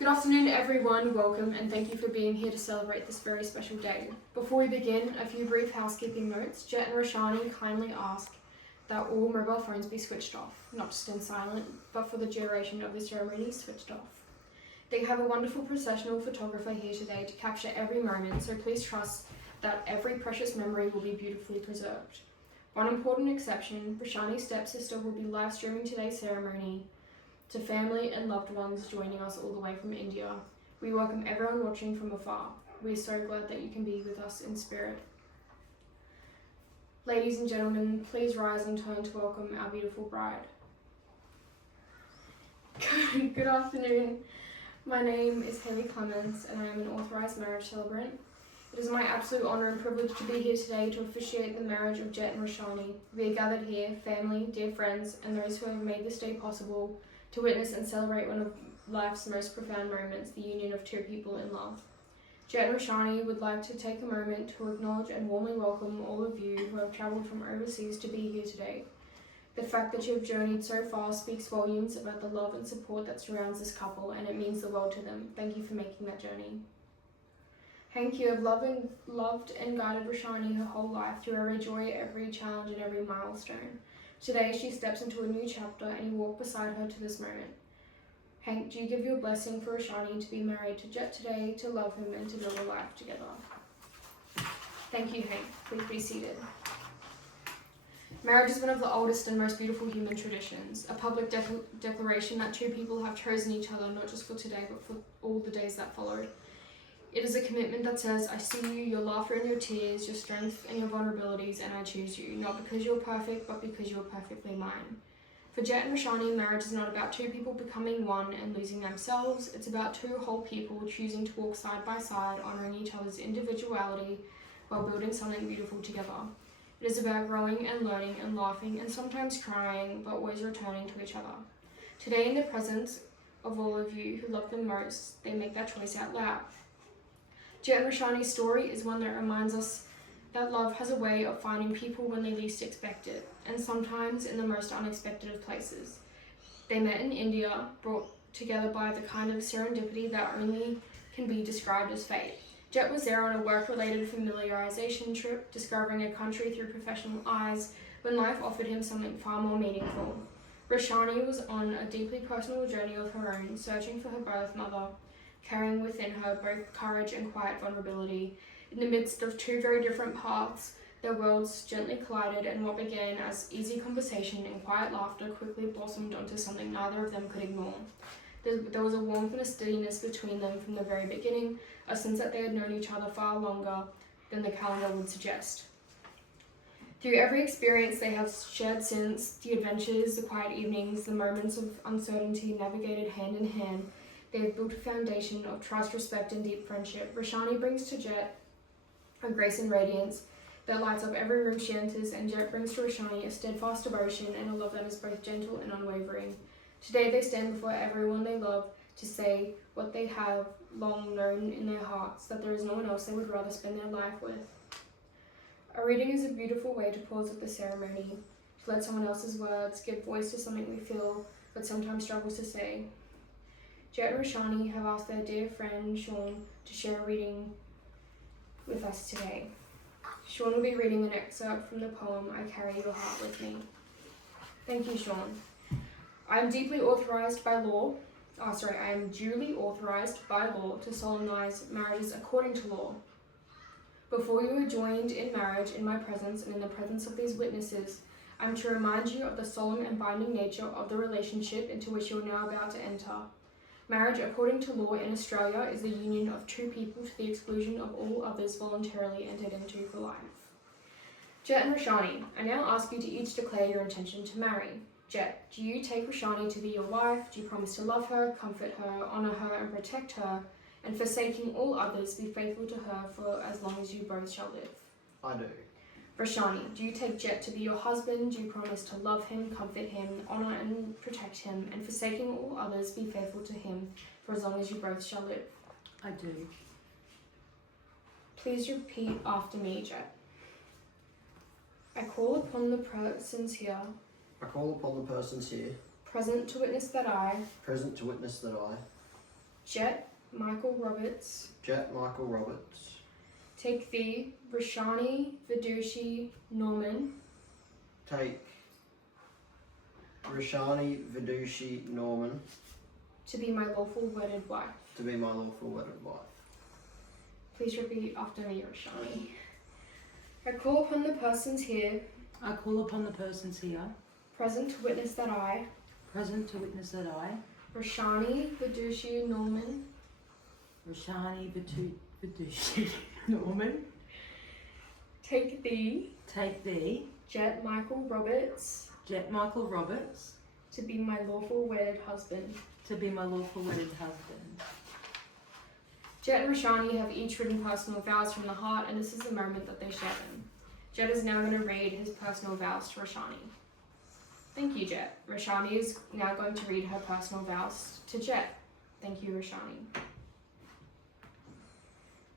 Good afternoon everyone, welcome and thank you for being here to celebrate this very special day. Before we begin, a few brief housekeeping notes. Jett and Roshani kindly ask that all mobile phones be switched off, not just in silent, but for the duration of the ceremony switched off. They have a wonderful processional photographer here today to capture every moment, so please trust that every precious memory will be beautifully preserved. One important exception, Roshani's stepsister will be live streaming today's ceremony to family and loved ones joining us all the way from India. We welcome everyone watching from afar. We are so glad that you can be with us in spirit. Ladies and gentlemen, please rise and turn to welcome our beautiful bride. Good afternoon. My name is Haley Clements and I am an authorised marriage celebrant. It is my absolute honour and privilege to be here today to officiate the marriage of Jett and Roshani. We are gathered here, family, dear friends, and those who have made this day possible, to witness and celebrate one of life's most profound moments, the union of two people in love. Jett and Roshani would like to take a moment to acknowledge and warmly welcome all of you who have travelled from overseas to be here today. The fact that you have journeyed so far speaks volumes about the love and support that surrounds this couple, and it means the world to them. Thank you for making that journey. Hank, you have loved and guided Roshani her whole life through every joy, every challenge, and every milestone. Today she steps into a new chapter and you walk beside her to this moment. Hank, do you give your blessing for Roshani to be married to Jett today, to love him and to build a life together? Thank you, Hank. Please be seated. Marriage is one of the oldest and most beautiful human traditions, a public declaration that two people have chosen each other not just for today but for all the days that followed. It is a commitment that says, I see you, your laughter and your tears, your strength and your vulnerabilities, and I choose you, not because you're perfect, but because you're perfectly mine. For Jett and Roshani, marriage is not about two people becoming one and losing themselves. It's about two whole people choosing to walk side by side, honouring each other's individuality while building something beautiful together. It is about growing and learning and laughing and sometimes crying, but always returning to each other. Today, in the presence of all of you who love them most, they make that choice out loud. Jett and Roshani's story is one that reminds us that love has a way of finding people when they least expect it, and sometimes in the most unexpected of places. They met in India, brought together by the kind of serendipity that only can be described as fate. Jett was there on a work-related familiarization trip, discovering a country through professional eyes, when life offered him something far more meaningful. Roshani was on a deeply personal journey of her own, searching for her birth mother, carrying within her both courage and quiet vulnerability. In the midst of two very different paths, their worlds gently collided, and what began as easy conversation and quiet laughter quickly blossomed onto something neither of them could ignore. There was a warmth and a steadiness between them from the very beginning, a sense that they had known each other far longer than the calendar would suggest. Through every experience they have shared since, the adventures, the quiet evenings, the moments of uncertainty navigated hand in hand, they have built a foundation of trust, respect, and deep friendship. Roshani brings to Jett a grace and radiance that lights up every room she enters, and Jett brings to Roshani a steadfast devotion and a love that is both gentle and unwavering. Today they stand before everyone they love to say what they have long known in their hearts, that there is no one else they would rather spend their life with. A reading is a beautiful way to pause at the ceremony, to let someone else's words give voice to something we feel but sometimes struggle to say. Jett and Roshani have asked their dear friend Sean to share a reading with us today. Sean will be reading an excerpt from the poem, I Carry Your Heart With Me. Thank you, Sean. I am duly authorised by law to solemnize marriages according to law. Before you are joined in marriage in my presence and in the presence of these witnesses, I am to remind you of the solemn and binding nature of the relationship into which you are now about to enter. Marriage, according to law in Australia, is the union of two people to the exclusion of all others voluntarily entered into for life. Jett and Roshani, I now ask you to each declare your intention to marry. Jett, do you take Roshani to be your wife? Do you promise to love her, comfort her, honour her and protect her, and forsaking all others, be faithful to her for as long as you both shall live? I do. Roshani, do you take Jett to be your husband? Do you promise to love him, comfort him, honour and protect him, and forsaking all others, be faithful to him for as long as you both shall live? I do. Please repeat after me, Jett. I call upon the persons here I call upon the persons here present to witness that I present to witness that I Jett Michael Roberts. Jett Michael Roberts. Take thee, Roshani Vidushi Norman. Take Roshani Vidushi Norman. To be my lawful wedded wife. To be my lawful wedded wife. Please repeat after me, Roshani. I call upon the persons here. I call upon the persons here. Present to witness that I. Present to witness that I. Roshani Vidushi Norman. Roshani Vidushi Norman. Take thee. Take thee. Jett Michael Roberts. Jett Michael Roberts. To be my lawful wedded husband. To be my lawful wedded husband. Jett and Roshani have each written personal vows from the heart, and this is the moment that they share them. Jett is now going to read his personal vows to Roshani. Thank you, Jett. Roshani is now going to read her personal vows to Jett. Thank you, Roshani.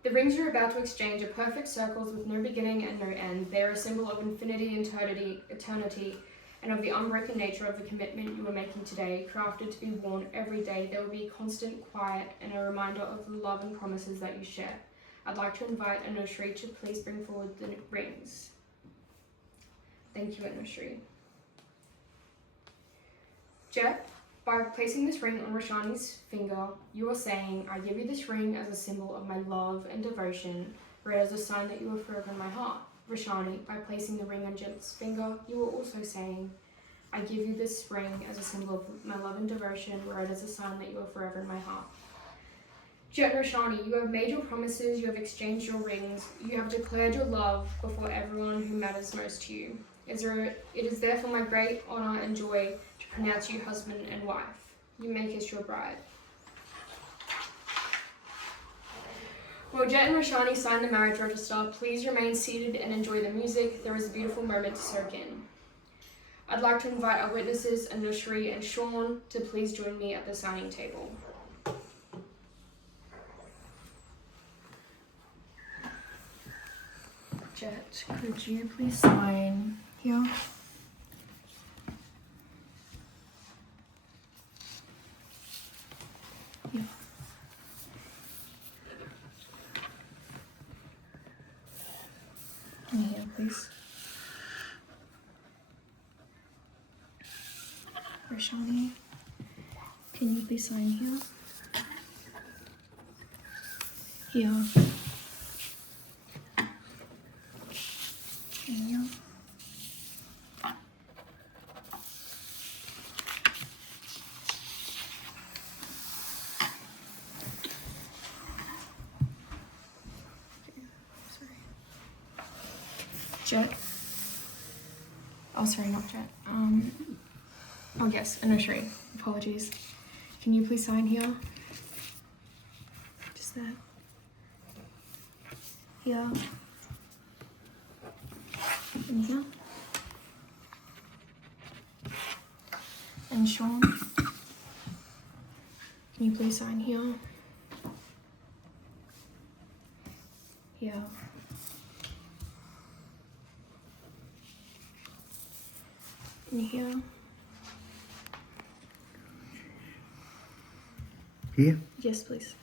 The rings you're about to exchange are perfect circles with no beginning and no end. They are a symbol of infinity, eternity, and of the unbroken nature of the commitment you are making today, crafted to be worn every day. There will be constant quiet and a reminder of the love and promises that you share. I'd like to invite Anushri to please bring forward the rings. Thank you, Anushri. Jett, by placing this ring on Roshani's finger, you are saying, I give you this ring as a symbol of my love and devotion, read as a sign that you are forever in my heart. Roshani, by placing the ring on Jett's finger, you are also saying, I give you this ring as a symbol of my love and devotion, read as a sign that you are forever in my heart. Jett and Roshani, you have made your promises, you have exchanged your rings, you have declared your love before everyone who matters most to you. It is therefore my great honour and joy to pronounce you husband and wife. You may kiss your bride. While Jett and Roshani sign the marriage register, please remain seated and enjoy the music. There is a beautiful moment to soak in. I'd like to invite our witnesses, Anushri and Sean, to please join me at the signing table. Jett, could you please sign here? Yeah. And here, please. Roshani, can you please sign here? Here. And here. Jett. Oh, sorry, not Jett. Oh yes, Anushri. Apologies. Can you please sign here? Just there. Here. And here. And Sean. Can you please sign here? Here. And here. Here? Yes, please.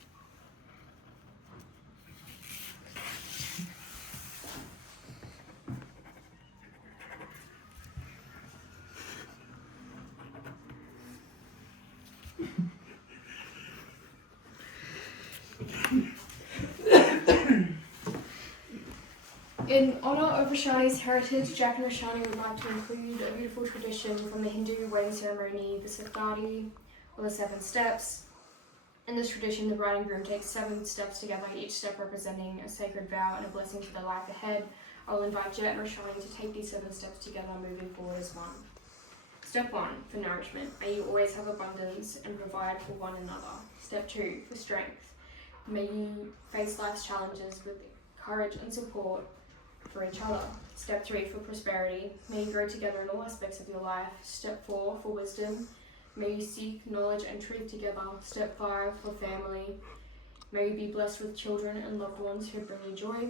In honour of Roshani's heritage, Jack and Roshani would like to include a beautiful tradition from the Hindu wedding ceremony, the Saptati, or the 7 steps. In this tradition, the bride and groom take 7 steps together, each step representing a sacred vow and a blessing to their life ahead. I will invite Jett and Roshani to take these 7 steps together, moving forward as one. Step 1, for nourishment. May you always have abundance and provide for one another. Step 2, for strength. May you face life's challenges with courage and support for each other. Step 3, for prosperity. May you grow together in all aspects of your life. Step 4, for wisdom. May you seek knowledge and truth together. Step 5, for family. May you be blessed with children and loved ones who bring you joy.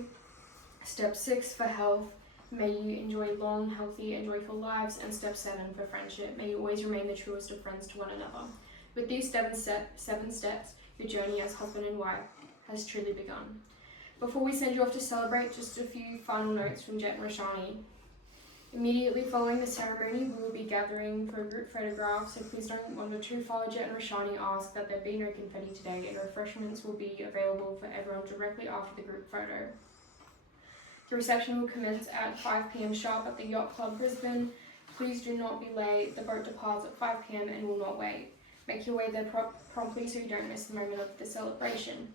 Step 6, for health. May you enjoy long, healthy, and joyful lives. And step 7, for friendship. May you always remain the truest of friends to one another. With these 7 steps, Your journey as husband and wife has truly begun. Before we send you off to celebrate, just a few final notes from Jett and Roshani. Immediately following the ceremony, we will be gathering for a group photograph, so please don't wander too far. Jett and Roshani ask that there be no confetti today, and refreshments will be available for everyone directly after the group photo. The reception will commence at 5 p.m. sharp at the Yacht Club Brisbane. Please do not be late. The boat departs at 5 p.m. and will not wait. Make your way there promptly so you don't miss the moment of the celebration.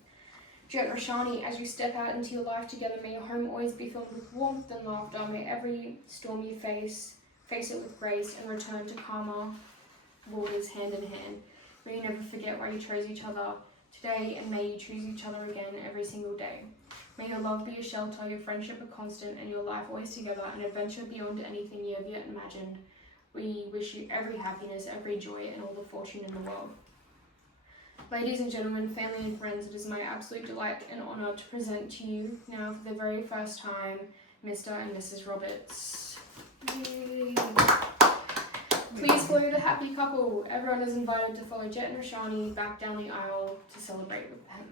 Jett and Roshani, as you step out into your life together, may your home always be filled with warmth and laughter. May every storm you face it with grace and return to calmer waters hand in hand. May you never forget why you chose each other today, and may you choose each other again every single day. May your love be a shelter, your friendship a constant, and your life always together, an adventure beyond anything you have yet imagined. We wish you every happiness, every joy, and all the fortune in the world. Ladies and gentlemen, family and friends, it is my absolute delight and honour to present to you now for the very first time, Mr. and Mrs. Roberts. Yay. Please follow the happy couple. Everyone is invited to follow Jett and Roshani back down the aisle to celebrate with them.